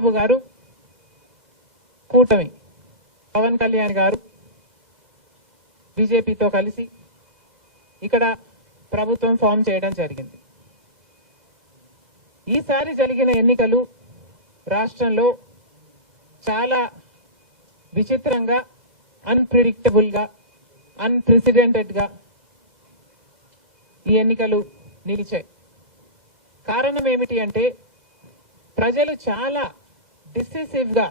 చంద్రబాబు గారు కూటమి పవన్ కళ్యాణ్ గారు బీజేపీతో కలిసి ఇక్కడ ప్రభుత్వం ఫామ్ చేయడం జరిగింది. ఈసారి జరిగిన ఎన్నికలు రాష్ట్రంలో చాలా విచిత్రంగా, అన్ప్రెడిక్టబుల్ గా, అన్ప్రెసిడెంటెడ్ గా ఈ ఎన్నికలు నిలిచాయి. కారణం ఏమిటి అంటే ప్రజలు చాలా డిసిసివ్ గా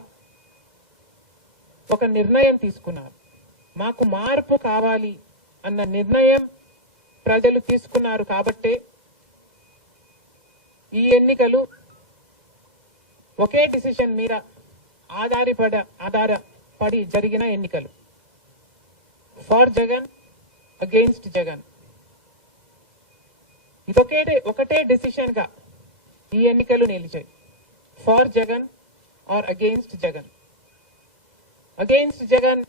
ఒక నిర్ణయం తీసుకున్నారు. మాకు మార్పు కావాలి అన్న నిర్ణయం ప్రజలు తీసుకున్నారు కాబట్టే ఈ ఎన్నికలు ఒకే డిసిషన్ మీద ఆధారపడి జరిగిన ఎన్నికలు. For Jagan, against Jagan. ఒకటే డిసిషన్ గా ఈ ఎన్నికలు నిలిచాయి. For Jagan or against Jagan. Against Jagan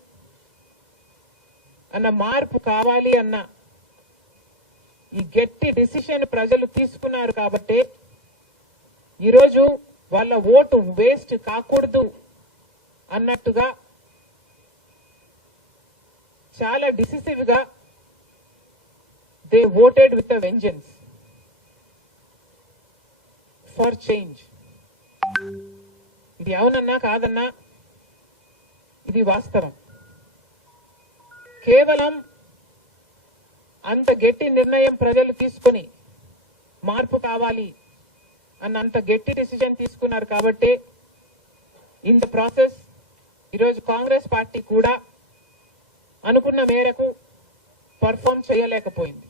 అన్న మార్పు కావాలి అన్న ఈ గట్టి డిసిషన్ ప్రజలు తీసుకున్నారు కాబట్టి ఈరోజు వాళ్ళ ఓటు వేస్ట్ కాకూడదు అన్నట్టుగా చాలా డిసిసివ్ గా they voted with a vengeance for change. ఇది అవునన్నా కాదన్నా ఇది వాస్తవం. కేవలం అంత గట్టి నిర్ణయం ప్రజలు తీసుకుని మార్పు కావాలి అన్న అంత గట్టి డిసిజన్ తీసుకున్నారు కాబట్టి ఇన్ ద ప్రాసెస్ ఈరోజు కాంగ్రెస్ పార్టీ కూడా అనుకున్న మేరకు పర్ఫామ్ చేయలేకపోయింది.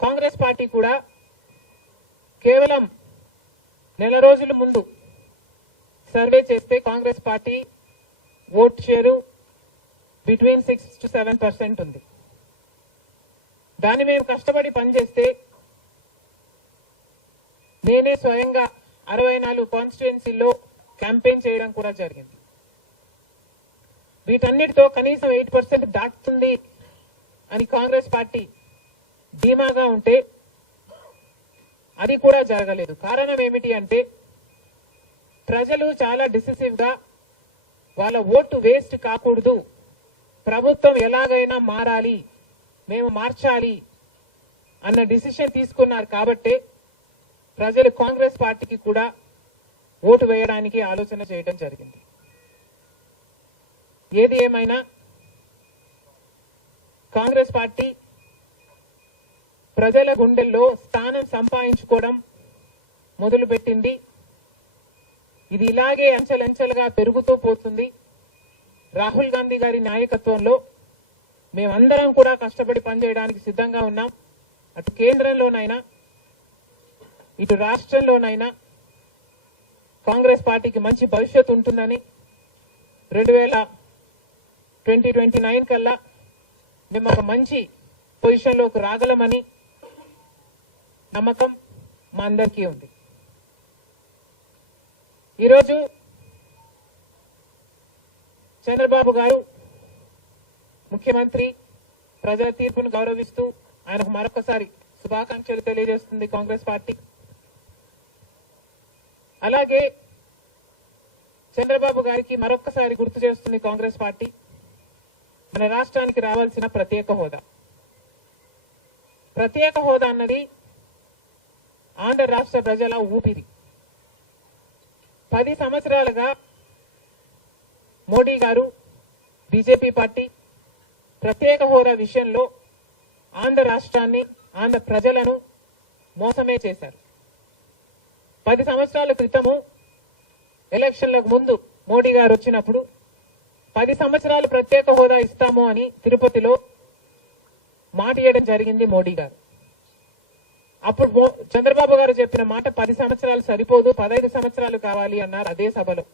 కాంగ్రెస్ పార్టీ కూడా కేవలం నెల రోజుల ముందు సర్వే చేస్తే Congress party vote share between 6 to 7% ఉంది. దాన్ని మేము కష్టపడి పనిచేస్తే నేనే స్వయంగా 64 కాన్స్టిట్యుయెన్సీల్లో క్యాంపెయిన్ చేయడం కూడా జరిగింది. వీటన్నిటితో కనీసం 8% దాటుతుంది అని కాంగ్రెస్ పార్టీ ధీమాగా ఉంటే అది కూడా జరగలేదు. కారణం ఏమిటి అంటే ప్రజలు చాలా డిసిసివ్ గా వాళ్ళ ఓటు వేస్ట్ కాకూడదు, ప్రభుత్వం ఎలాగైనా మారాలి, మేము మార్చాలి అన్న డిసిషన్ తీసుకున్నారు కాబట్టి ప్రజలు కాంగ్రెస్ పార్టీకి కూడా ఓటు వేయడానికి ఆలోచన చేయడం జరిగింది. ఏది ఏమైనా కాంగ్రెస్ పార్టీ ప్రజల గుండెల్లో స్థానం సంపాదించుకోవడం మొదలుపెట్టింది. ఇది ఇలాగే అంచెలంచెలుగా పెరుగుతూ పోతుంది. రాహుల్ గాంధీ గారి నాయకత్వంలో మేమందరం కూడా కష్టపడి పనిచేయడానికి సిద్ధంగా ఉన్నాం. అటు కేంద్రంలోనైనా ఇటు రాష్ట్రంలోనైనా కాంగ్రెస్ పార్టీకి మంచి భవిష్యత్తు ఉంటుందని 2029 కల్లా మేము ఒక మంచి పొజిషన్లోకి రాగలమని నమ్మకం మా అందరికీ ఉంది. ఈరోజు చంద్రబాబు గారు ముఖ్యమంత్రి ప్రజల తీర్పును గౌరవిస్తూ ఆయనకు మరొకసారి శుభాకాంక్షలు తెలియజేస్తుంది కాంగ్రెస్ పార్టీ. అలాగే చంద్రబాబు గారికి మరొకసారి గుర్తు చేస్తుంది కాంగ్రెస్ పార్టీ మన రాష్ట్రానికి రావాల్సిన ప్రత్యేక హోదా. ప్రత్యేక హోదా అన్నది ఆంధ్ర రాష్ట్ర ప్రజల ఊపిరి. 10 సంవత్సరాలుగా మోడీ గారు, బీజేపీ పార్టీ ప్రత్యేక హోదా విషయంలో ఆంధ్ర రాష్ట్రాన్ని, ఆంధ్ర ప్రజలను మోసమే చేశారు. 10 సంవత్సరాల క్రితము ఎలక్షన్లకు ముందు మోడీ గారు వచ్చినప్పుడు 10 సంవత్సరాలు ప్రత్యేక హోదా ఇస్తాము అని తిరుపతిలో మాట ఇవ్వడం జరిగింది మోడీ గారు. అప్పుడు చంద్రబాబు గారు చెప్పిన మాట 10 సంవత్సరాలు సరిపోదు, 15 సంవత్సరాలు కావాలి అన్నారు అదే సభలో.